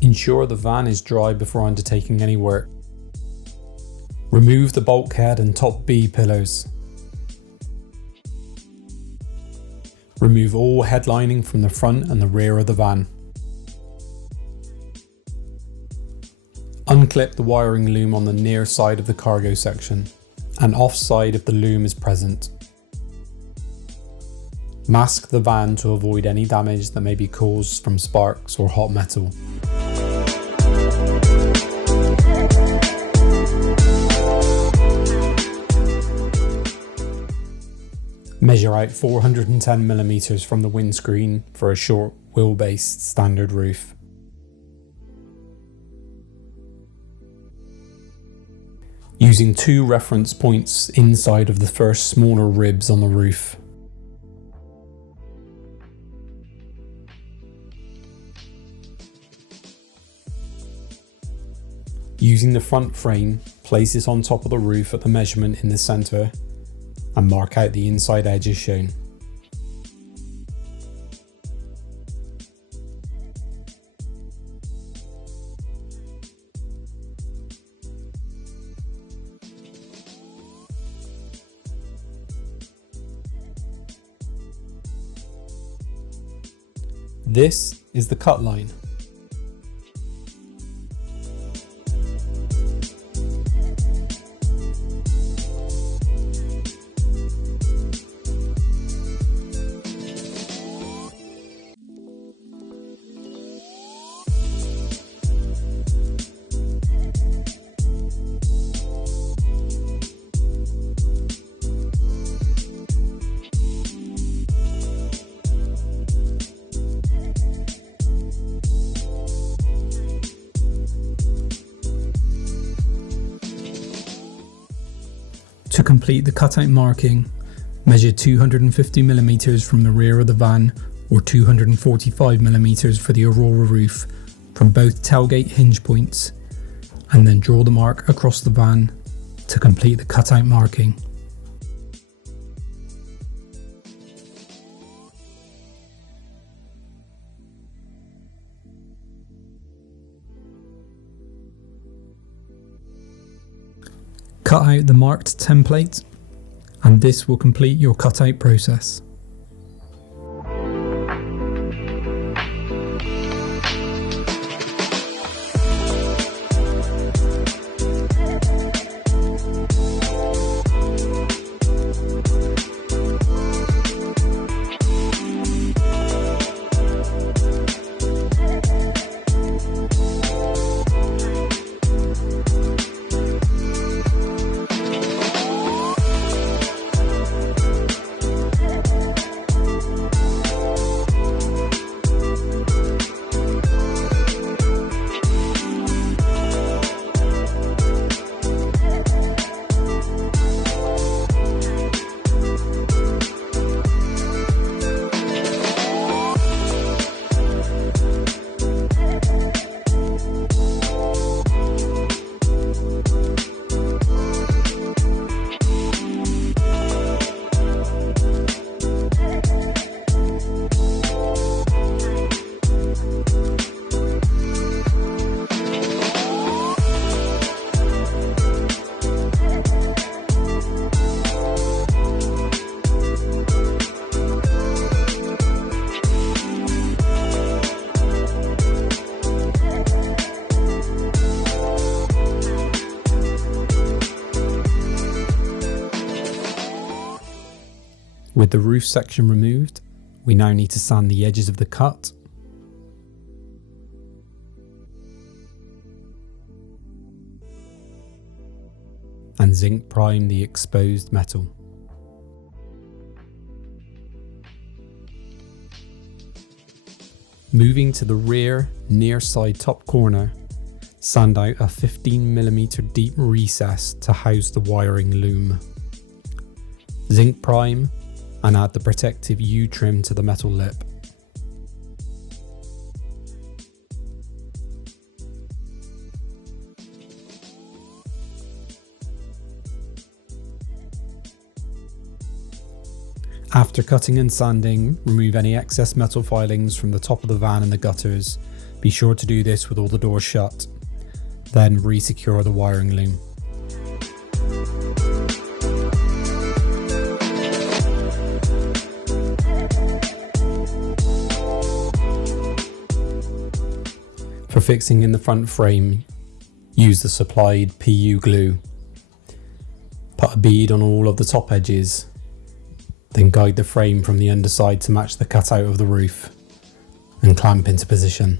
Ensure the van is dry before undertaking any work. Remove the bulkhead and top B pillows. Remove all headlining from the front and the rear of the van. Unclip the wiring loom on the near side of the cargo section and off side if the loom is present. Mask the van to avoid any damage that may be caused from sparks or hot metal. Measure out 410mm from the windscreen for a short wheelbase standard roof. Using 2 reference points inside of the first smaller ribs on the roof. Using the front frame, place it on top of the roof at the measurement in the centre and mark out the inside edges shown. This is the cut line. To complete the cutout marking, measure 250mm from the rear of the van or 245mm for the Aurora roof from both tailgate hinge points, and then draw the mark across the van to complete the cutout marking. Cut out the marked template, and this will complete your cutout process. With the roof section removed, we now need to sand the edges of the cut, and zinc prime the exposed metal. Moving to the rear near side top corner, sand out a 15mm deep recess to house the wiring loom. Zinc prime and add the protective U-trim to the metal lip. After cutting and sanding, remove any excess metal filings from the top of the van and the gutters. Be sure to do this with all the doors shut. Then re-secure the wiring loom. For fixing in the front frame, use the supplied PU glue. Put a bead on all of the top edges, then guide the frame from the underside to match the cutout of the roof and clamp into position.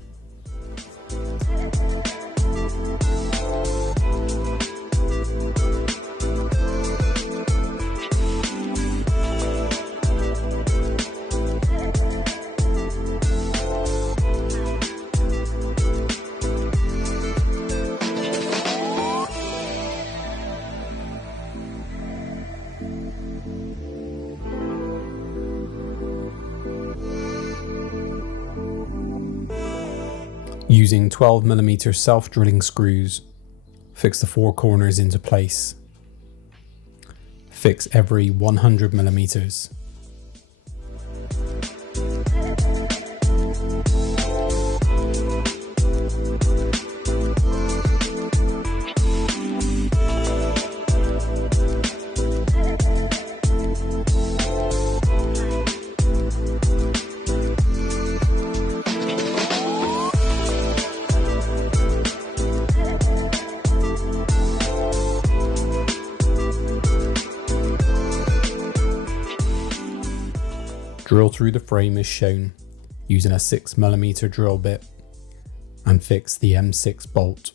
Using 12mm self-drilling screws, fix the 4 corners into place. Fix every 100mm. Drill through the frame as shown using a 6mm drill bit and fix the M6 bolt.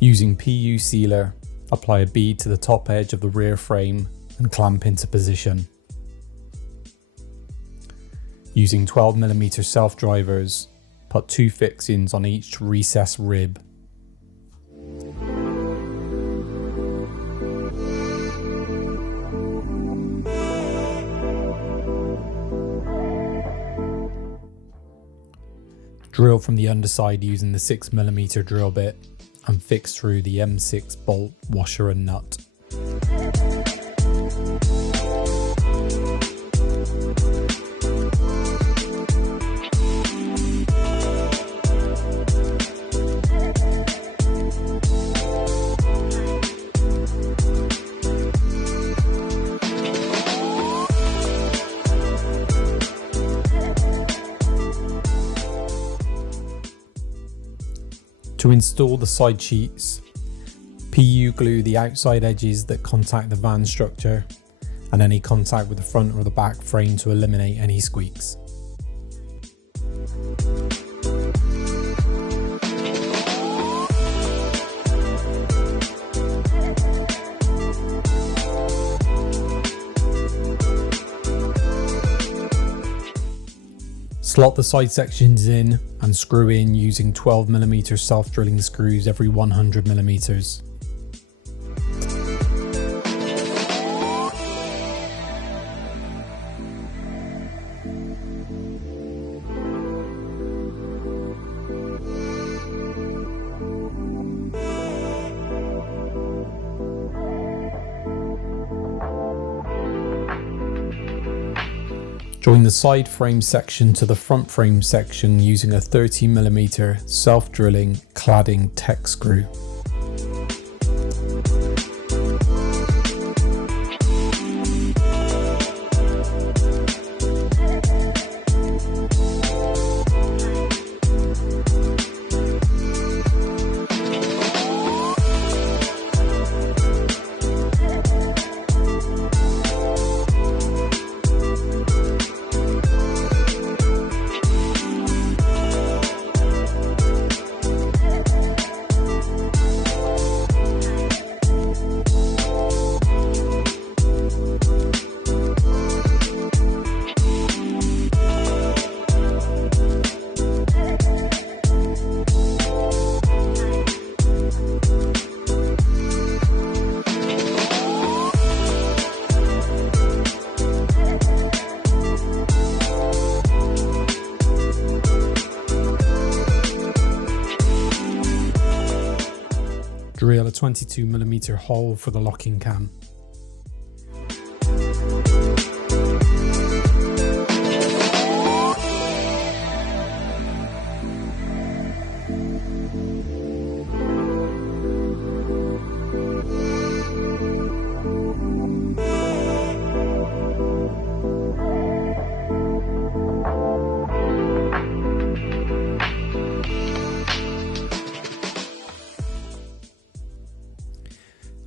Using PU sealer, apply a bead to the top edge of the rear frame and clamp into position. Using 12mm self-drivers, put 2 fixings on each recessed rib. Drill from the underside using the 6mm drill bit and fix through the M6 bolt, washer and nut. To install the side sheets, PU glue the outside edges that contact the van structure and any contact with the front or the back frame to eliminate any squeaks. Slot the side sections in and screw in using 12mm self-drilling screws every 100mm. Join the side frame section to the front frame section using a 30mm self-drilling cladding tech screw. Drill a 22mm hole for the locking cam.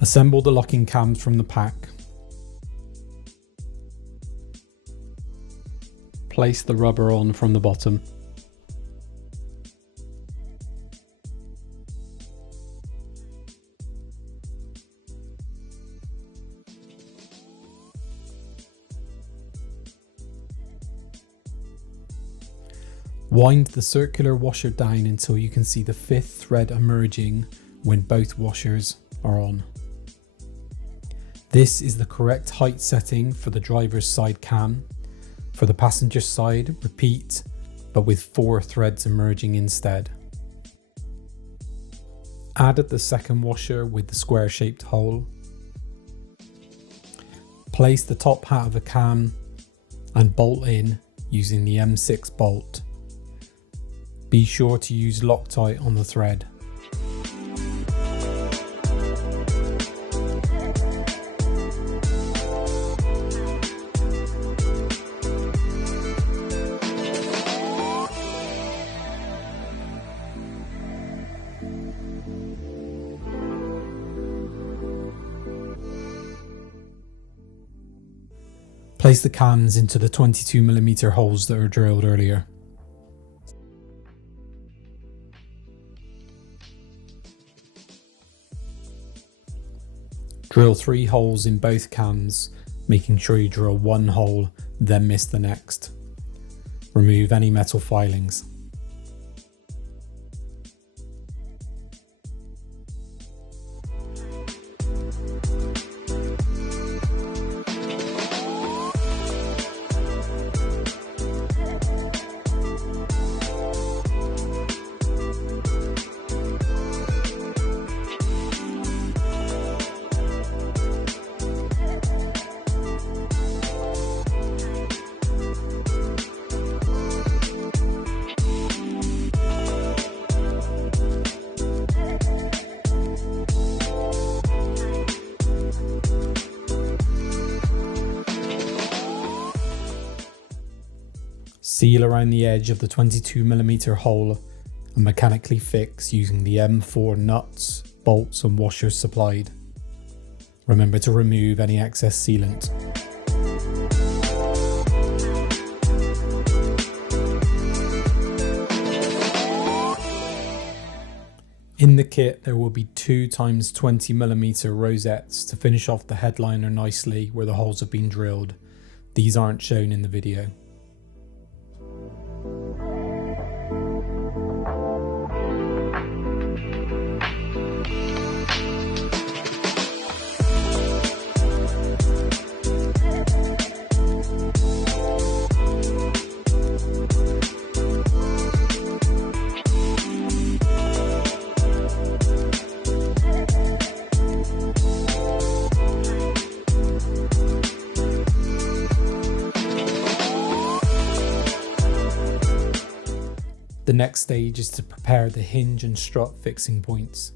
Assemble the locking cams from the pack. Place the rubber on from the bottom. Wind the circular washer down until you can see the 5th thread emerging when both washers are on. This is the correct height setting for the driver's side cam. For the passenger side, repeat, but with 4 threads emerging instead. Add the second washer with the square shaped hole. Place the top hat of the cam and bolt in using the M6 bolt. Be sure to use Loctite on the thread. Place the cams into the 22mm holes that are drilled earlier. Drill 3 holes in both cams, making sure you drill 1 hole, then miss the next. Remove any metal filings. Seal around the edge of the 22mm hole and mechanically fix using the M4 nuts, bolts and washers supplied. Remember to remove any excess sealant. In the kit there will be 2 x 20mm rosettes to finish off the headliner nicely where the holes have been drilled. These aren't shown in the video. The next stage is to prepare the hinge and strut fixing points.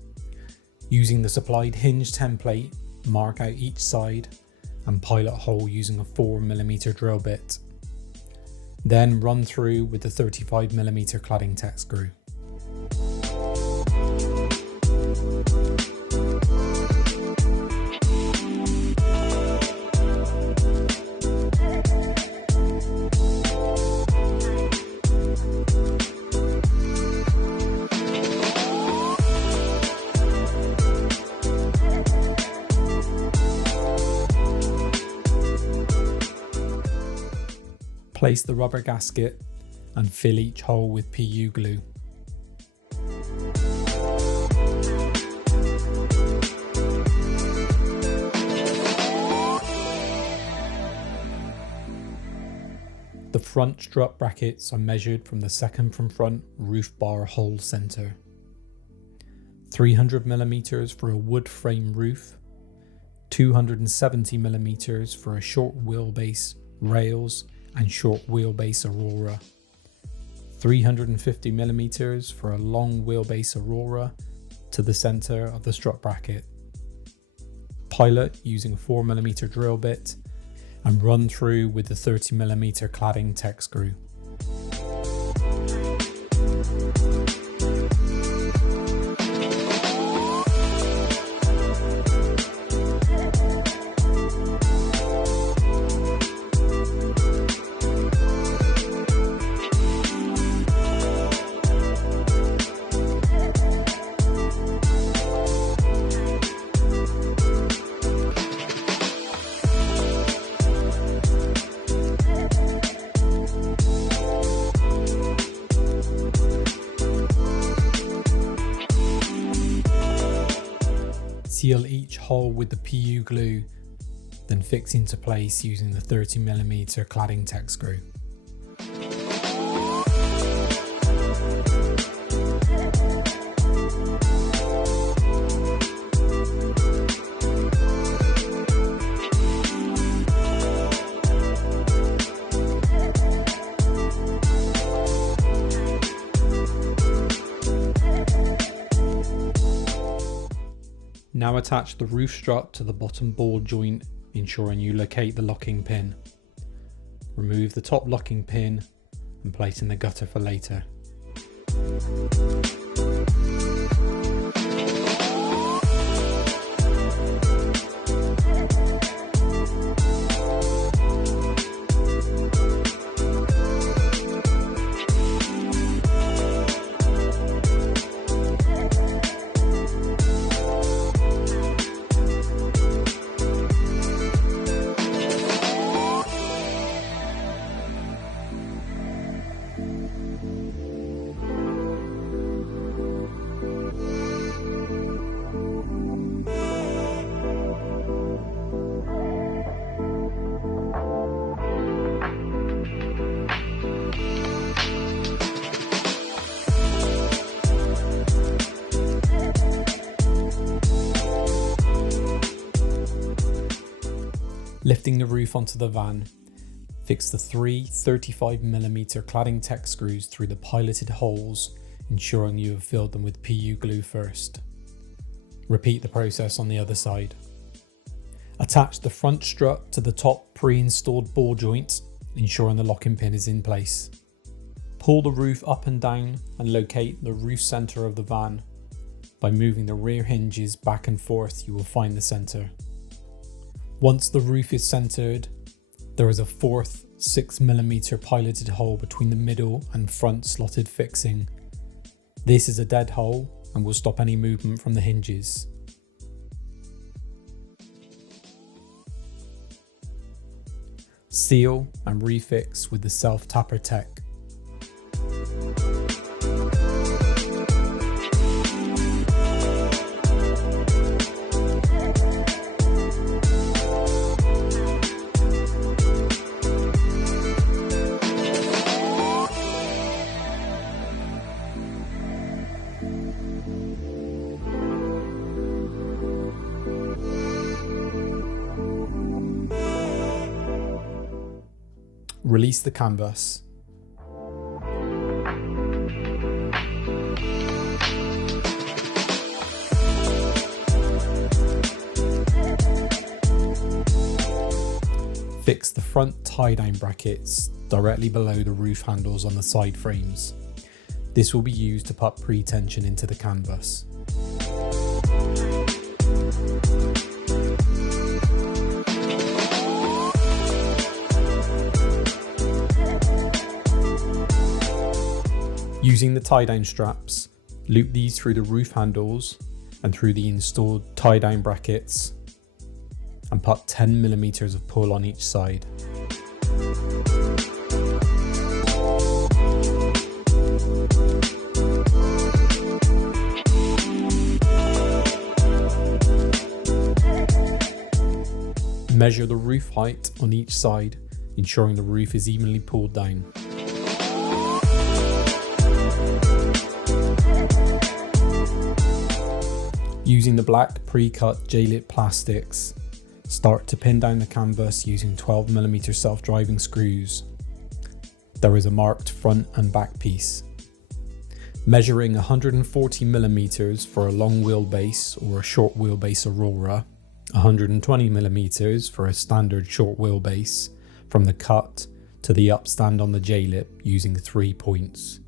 Using the supplied hinge template, mark out each side and pilot hole using a 4mm drill bit. Then run through with the 35mm cladding tech screw. Place the rubber gasket and fill each hole with PU glue. The front strut brackets are measured from the second from front roof bar hole center. 300mm for a wood frame roof, 270mm for a short wheelbase rails and short wheelbase Aurora, 350mm for a long wheelbase Aurora to the centre of the strut bracket. Pilot using a 4mm drill bit and run through with the 30mm cladding tech screw. Seal each hole with the PU glue, then fix into place using the 30mm cladding tech screw. Now attach the roof strut to the bottom ball joint, ensuring you locate the locking pin. Remove the top locking pin and place in the gutter for later. Lifting the roof onto the van, fix the three 35mm cladding tech screws through the piloted holes, ensuring you have filled them with PU glue first. Repeat the process on the other side. Attach the front strut to the top pre-installed ball joint, ensuring the locking pin is in place. Pull the roof up and down and locate the roof centre of the van. By moving the rear hinges back and forth, you will find the centre. Once the roof is centered, there is a fourth 6mm piloted hole between the middle and front slotted fixing. This is a dead hole and will stop any movement from the hinges. Seal and refix with the self-tapper tech. Release the canvas. Fix the front tie-down brackets directly below the roof handles on the side frames. This will be used to put pre-tension into the canvas. Using the tie-down straps, loop these through the roof handles and through the installed tie-down brackets and put 10mm of pull on each side. Measure the roof height on each side, ensuring the roof is evenly pulled down. Using the black pre-cut J-lip plastics, start to pin down the canvas using 12mm self-driving screws. There is a marked front and back piece. Measuring 140mm for a long wheelbase or a short wheelbase Aurora, 120mm for a standard short wheelbase, from the cut to the upstand on the J-lip using 3 points.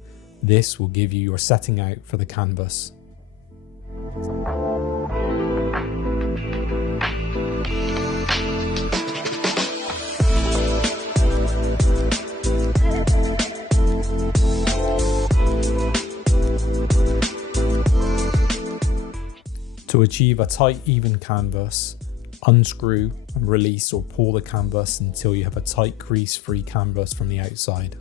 This will give you your setting out for the canvas. To achieve a tight, even canvas, unscrew and release or pull the canvas until you have a tight, crease-free canvas from the outside.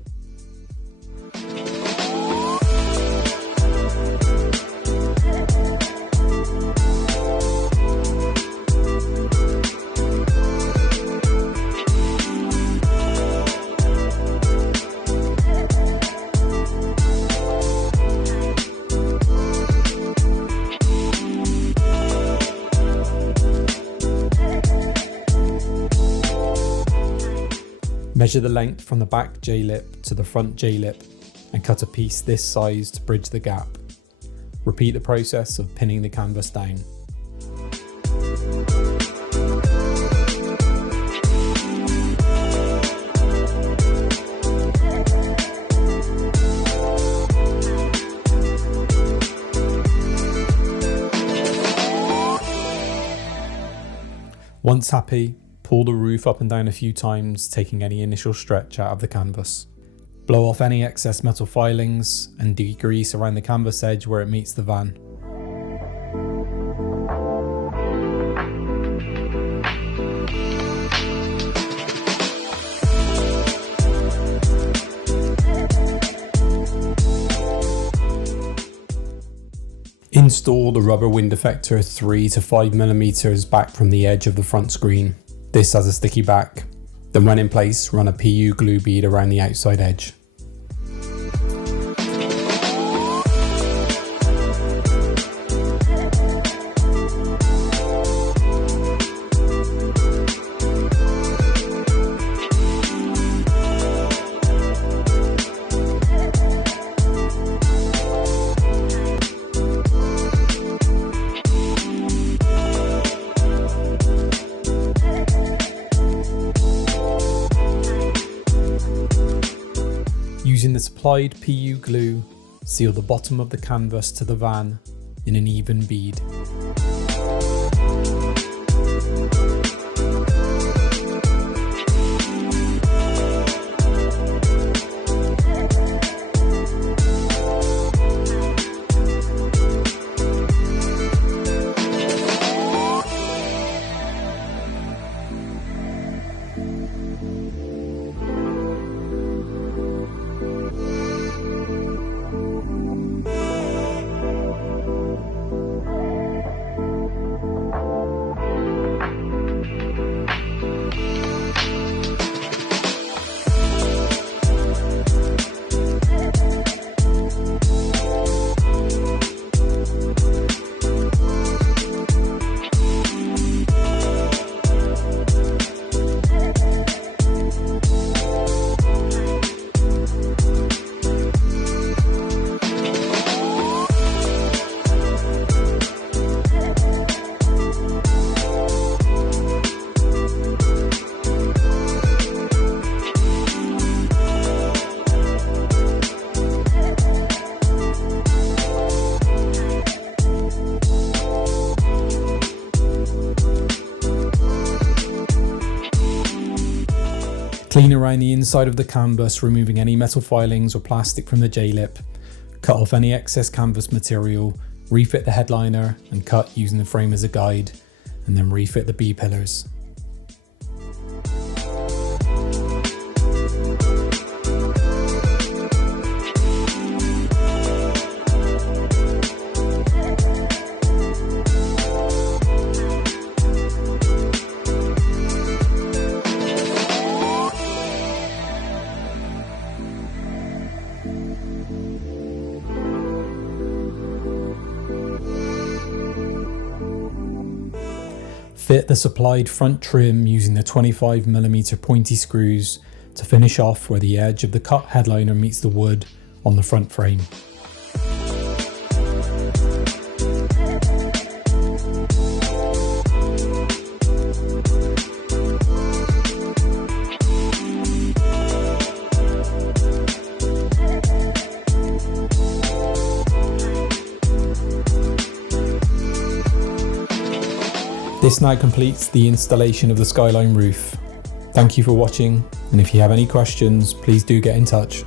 Measure the length from the back J-lip to the front J-lip and cut a piece this size to bridge the gap. Repeat the process of pinning the canvas down. Once happy, pull the roof up and down a few times, taking any initial stretch out of the canvas. Blow off any excess metal filings and degrease around the canvas edge where it meets the van. Install the rubber wind effector 3 to 5mm back from the edge of the front screen. This has a sticky back. Then when in place, run a PU glue bead around the outside edge. Using the supplied PU glue, seal the bottom of the canvas to the van in an even bead. Clean around the inside of the canvas, removing any metal filings or plastic from the J-lip. Cut off any excess canvas material, refit the headliner and cut using the frame as a guide, and then refit the B-pillars. Fit the supplied front trim using the 25mm pointy screws to finish off where the edge of the cut headliner meets the wood on the front frame. This now completes the installation of the Skyline roof. Thank you for watching, and if you have any questions, please do get in touch.